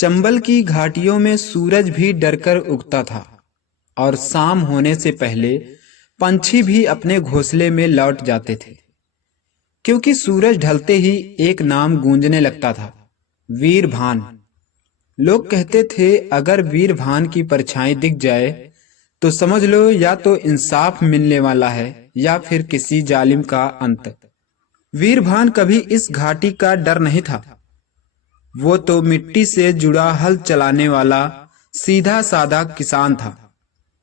चंबल की घाटियों में सूरज भी डरकर उगता था और शाम होने से पहले पंछी भी अपने घोंसले में लौट जाते थे, क्योंकि सूरज ढलते ही एक नाम गूंजने लगता था, वीर भान। लोग कहते थे अगर वीर भान की परछाई दिख जाए तो समझ लो या तो इंसाफ मिलने वाला है या फिर किसी जालिम का अंत। वीर भान कभी इस घाटी का डर नहीं था। वो तो मिट्टी से जुड़ा हल चलाने वाला सीधा साधा किसान था।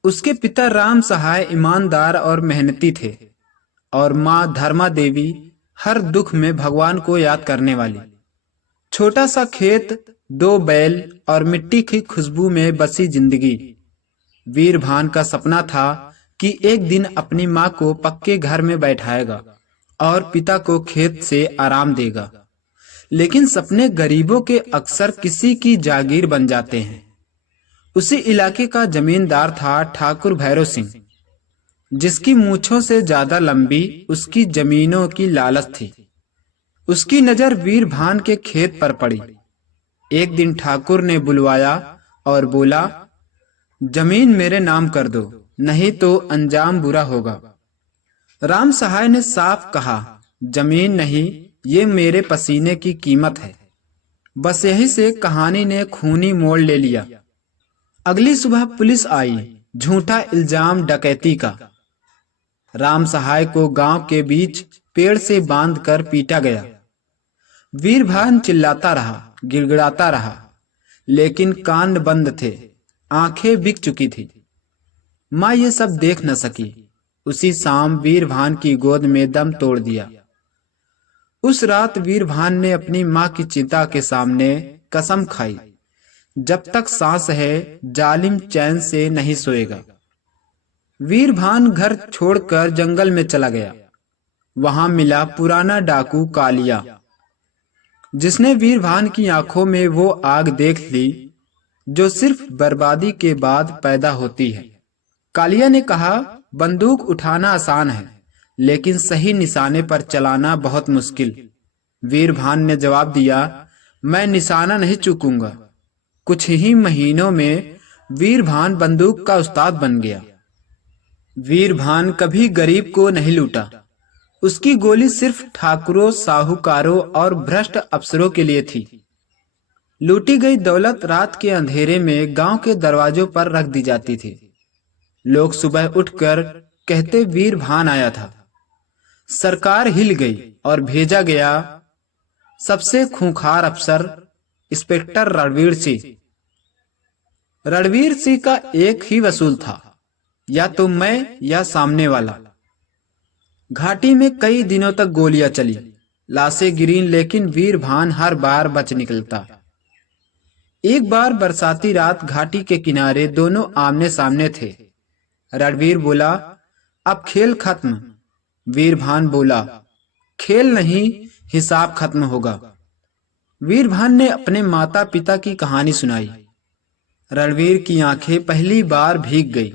उसके पिता राम सहाय ईमानदार और मेहनती थे और माँ धर्मा देवी हर दुख में भगवान को याद करने वाली। छोटा सा खेत, 2 बैल और मिट्टी की खुशबू में बसी जिंदगी। वीर भान का सपना था कि एक दिन अपनी माँ को पक्के घर में बैठाएगा और पिता को खेत से आराम देगा। लेकिन सपने गरीबों के अक्सर किसी की जागीर बन जाते हैं। उसी इलाके का जमींदार था ठाकुर भैरव सिंह, जिसकी मूछों से ज्यादा लंबी उसकी जमीनों की लालच थी। उसकी नजर वीर भान के खेत पर पड़ी। एक दिन ठाकुर ने बुलवाया और बोला, जमीन मेरे नाम कर दो, नहीं तो अंजाम बुरा होगा। राम सहाय ने साफ कहा, जमीन नहीं, ये मेरे पसीने की कीमत है। बस यही से कहानी ने खूनी मोड़ ले लिया। अगली सुबह पुलिस आई, झूठा इल्जाम डकैती का। राम सहाय को गांव के बीच पेड़ से बांधकर पीटा गया। वीर भान चिल्लाता रहा, गिड़गिड़ाता रहा, लेकिन कान बंद थे, आंखें बिक चुकी थी। माँ ये सब देख न सकी। उसी शाम वीर भान की गोद में दम तोड़ दिया। उस रात वीर भान ने अपनी माँ की चिता के सामने कसम खाई, जब तक सांस है जालिम चैन से नहीं सोएगा। वीर भान घर छोड़कर जंगल में चला गया। वहां मिला पुराना डाकू कालिया, जिसने वीर भान की आंखों में वो आग देख ली जो सिर्फ बर्बादी के बाद पैदा होती है। कालिया ने कहा, बंदूक उठाना आसान है, लेकिन सही निशाने पर चलाना बहुत मुश्किल। वीर भान ने जवाब दिया, मैं निशाना नहीं चूकूंगा। कुछ ही महीनों में वीर भान बंदूक का उस्ताद बन गया। वीर भान कभी गरीब को नहीं लूटा। उसकी गोली सिर्फ ठाकुरों, साहूकारों और भ्रष्ट अफसरों के लिए थी। लूटी गई दौलत रात के अंधेरे में गांव के दरवाजों पर रख दी जाती थी। लोग सुबह उठकर कहते, वीर भान आया था। सरकार हिल गई और भेजा गया सबसे खूंखार अफसर, इंस्पेक्टर रणवीर सिंह। रणवीर सिंह का एक ही वसूल था, या तो मैं या सामने वाला। घाटी में कई दिनों तक गोलियां चली, लाशें गिरी, लेकिन वीर भान हर बार बच निकलता। एक बार बरसाती रात घाटी के किनारे दोनों आमने सामने थे। रणवीर बोला, अब खेल खत्म। वीर भान बोला, खेल नहीं, हिसाब खत्म होगा। वीर भान ने अपने माता पिता की कहानी सुनाई। रणवीर की आंखें पहली बार भीग गई।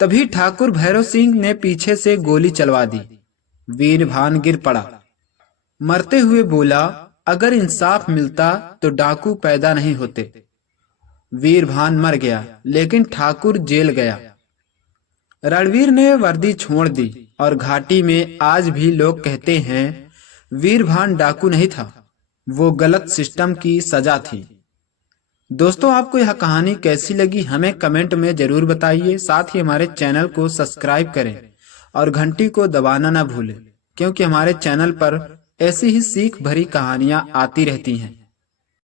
तभी ठाकुर भैरव सिंह ने पीछे से गोली चलवा दी। वीर भान गिर पड़ा। मरते हुए बोला, अगर इंसाफ मिलता तो डाकू पैदा नहीं होते। वीर भान मर गया, लेकिन ठाकुर जेल गया। रणवीर ने वर्दी छोड़ दी और घाटी में आज भी लोग कहते हैं, वीर भान डाकू नहीं था, वो गलत सिस्टम की सजा थी। दोस्तों, आपको यह कहानी कैसी लगी हमें कमेंट में जरूर बताइए। साथ ही हमारे चैनल को सब्सक्राइब करें और घंटी को दबाना ना भूलें, क्योंकि हमारे चैनल पर ऐसी ही सीख भरी कहानियां आती रहती हैं।